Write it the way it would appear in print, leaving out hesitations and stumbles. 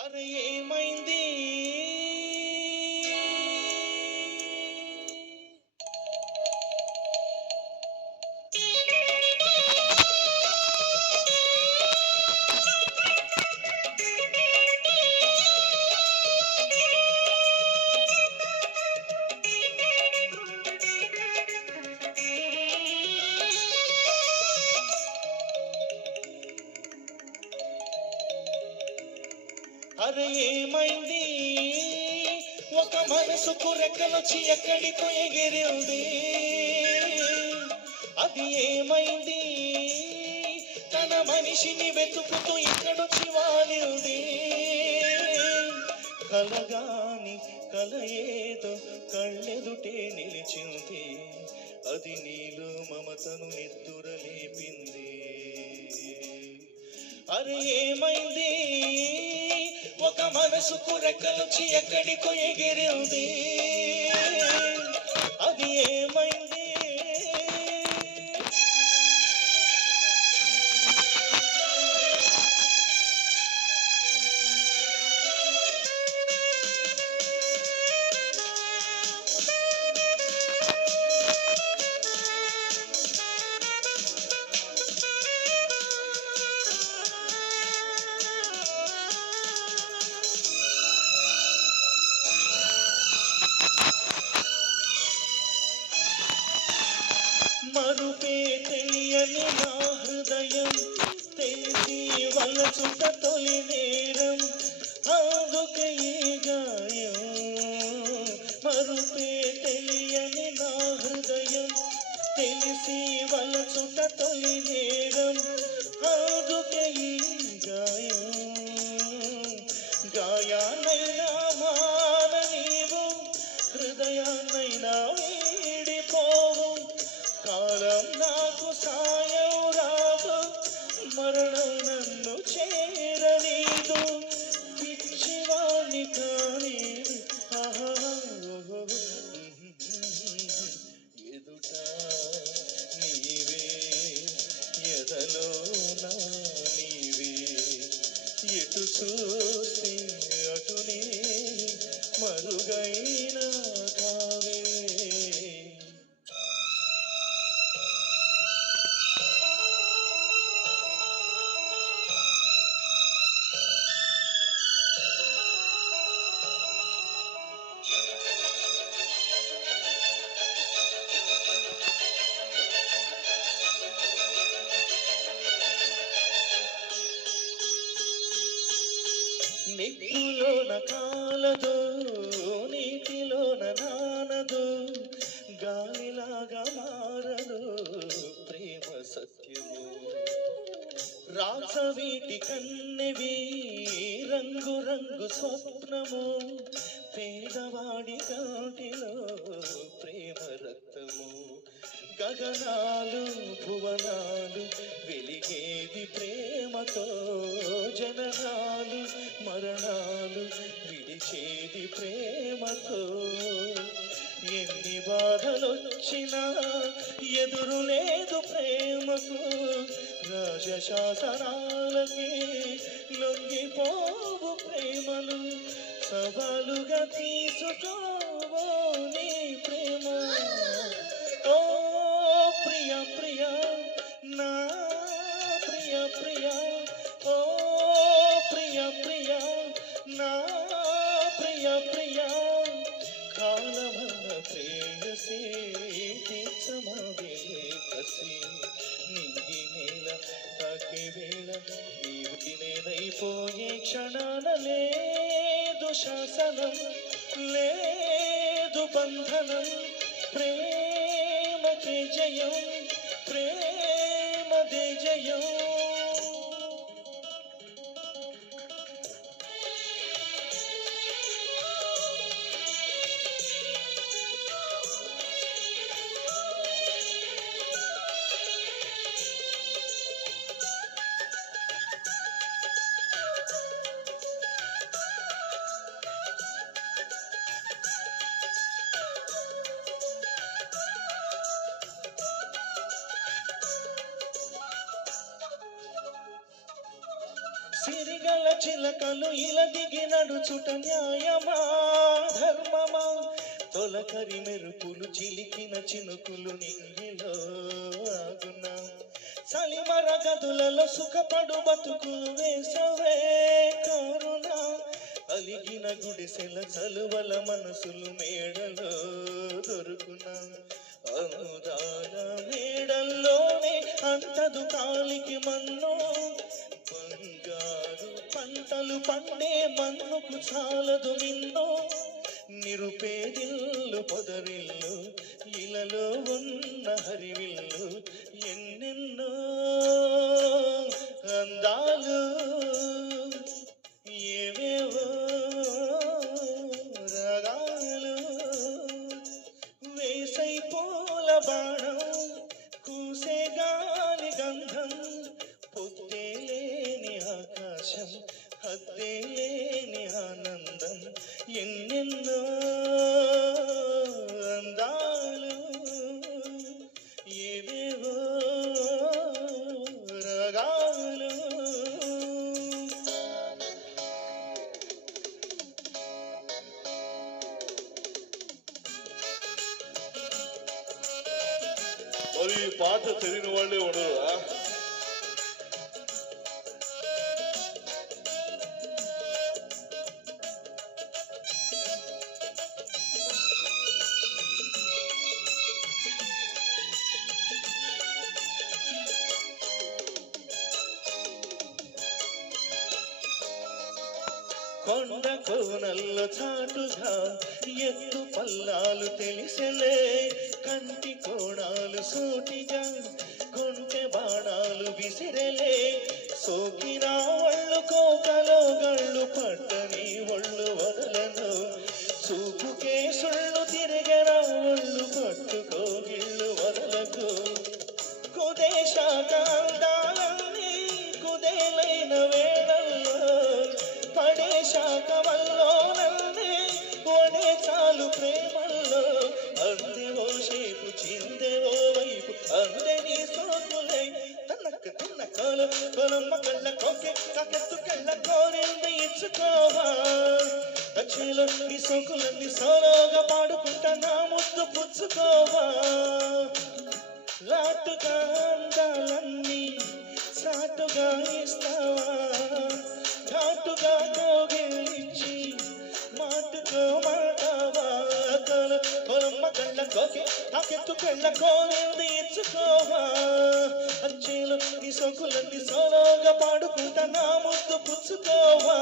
అరే ఏమైంది అరే ఏమైంది ఒక మనసుకు రెక్కలొచ్చి ఎక్కడికో ఎగిరింది అది ఏమైంది తన మనిషిని వెతుకుతూ ఇక్కడొచ్చి వాలింది కలగాని కల ఏదో కళ్ళెదుటే నిలిచింది అది నీలో మమతను నిద్దురలేపింది అరే ఏమైంది ఒక మనసుకు రెక్కలొచ్చి ఎక్కడికో ఎగిరింది అది ఏమైంది మరుపే తెలియని నా హృదయం తెలిసి వలచుట తొలి నేరం అందుకే ఈ గాయం మరుపే తెలియని నా హృదయం తెలిసి వలచుట తొలి నేరం అందుకే ఈ గాయం గాయాన్నైనా మాన నీవు హృదయాన్నైనా వీడిపోవు కాలం నాకు సాయం రాదు మరణం నన్ను చేరనీదు పిచ్చివాణ్ణి కానీ ఎదుట నీవే ఎదలో నా నీవే ఎటు చూస్తే అటునే మరుగైనా కావే నిప్పులోన కాలదు నీటిలోన నానదు గాలిలాగా మారదు ప్రేమ సత్యము రాసవీటి కన్నెవి రంగు రంగు స్వప్నము పేదవాడి కంటిలో ప్రేమ రక్తము గగనాలు భువనాలు వెలిగేది ప్రేమతో జననాలు మరణాలు విడిచేది ప్రేమతో ఎన్ని బాధలొచ్చినా ఎదురు లేదు ప్రేమకు రాజశాసనాలకి లొంగిపోవు ప్రేమలు సవాలుగా తీసుకోవో నీ ప్రేమ ఓ ప్రియ ప్రియ నా ప్రియ ప్రియ ఓ ప్రియ ప్రియ నా ప్రియ ప్రియ కాలమన్న ప్రేయసే తీర్చమావే కసి నింగి నేల తాకే వేళ నీవుకి నేనైపోయే క్షణాన లేదు శాసనం లేదు బంధనం ప్రేమకే జయం ప్రేమదే జయం చిలకలు ఇలా దిగి నడుచుట న్యాయమా ధర్మమా తొలకరి మెరుపులు చిలికిన చినుకులు నింగిలో ఆగునా చలిమర గదులలో సుఖపడు బతుకులు వేసవే కరుణ అలిగిన గుడిసెల చలువల మనసులు మేడలో దొరుకునా అనురాగ మేడల్లోనే అంటదు కాలికి మన్ను బంగారు పంటలు పండే మన్నుకు చాలదు మిన్నో నిరుపేదిల్లు పొదరిల్లు ఇలలో ఉన్న హరివిల్లు ఎన్నెన్నో అందాలు ఏవేవో రాగాలు వేసై పూల బాణం కూసే గాలి గంధం పొద్దే లేని ఆకాశం హద్దే లేని ఆనందం ఎన్నెన్నో అందాలు ఏవేవో రాగాలు మరి ఈ పాట తెలియని వాళ్ళే ఉండరు. కొండ కోనల్లో చాటుగా ఎత్తు పల్లాలు తెలిసెలే కంటి కోణాలు సూటిగా కొంటె బాణాలు విసిరెలే సోకిన ఒళ్ళు కోకలో గళ్ళు పట్టని ఒళ్ళు వదలను చూపుకే సుళ్ళు తిరిగెన ఒళ్ళు పట్టుకోగిళ్ళు వదలకు కుదేశాక అందాలన్నీ కుదేలైన వేళల్లో పడేశాక వల్లోనన్నే ఒడే చాలు ప్రేమల్లో అందెవో షేపు చిందెవో వైపు అందెని సోకులై తనక్క తిన్న కాలు కొలమ్మ కళ్ళ కోకే కాకెత్తు కళ్ళ కోరింది ఇచ్చుకోవా అచ్చేలో ఈ సోకులన్నీ సోలోగా పాడుకుంటా నా ముద్దు పుచ్చుకోవా లాటుగా అందాలన్నీ సాటుగా ఇస్తావా ఘాటుగా కోగిలించి మాటుకో మాటవా కొలమ్మ కళ్ళ కోకి తాకెత్తు కళ్ళ కోరింది ఇచ్చుకోవా అచ్చేలో ఈ సోకులన్నీ సోలోగా పాడుకుంటా నా ముద్దు పుచ్చుకోవా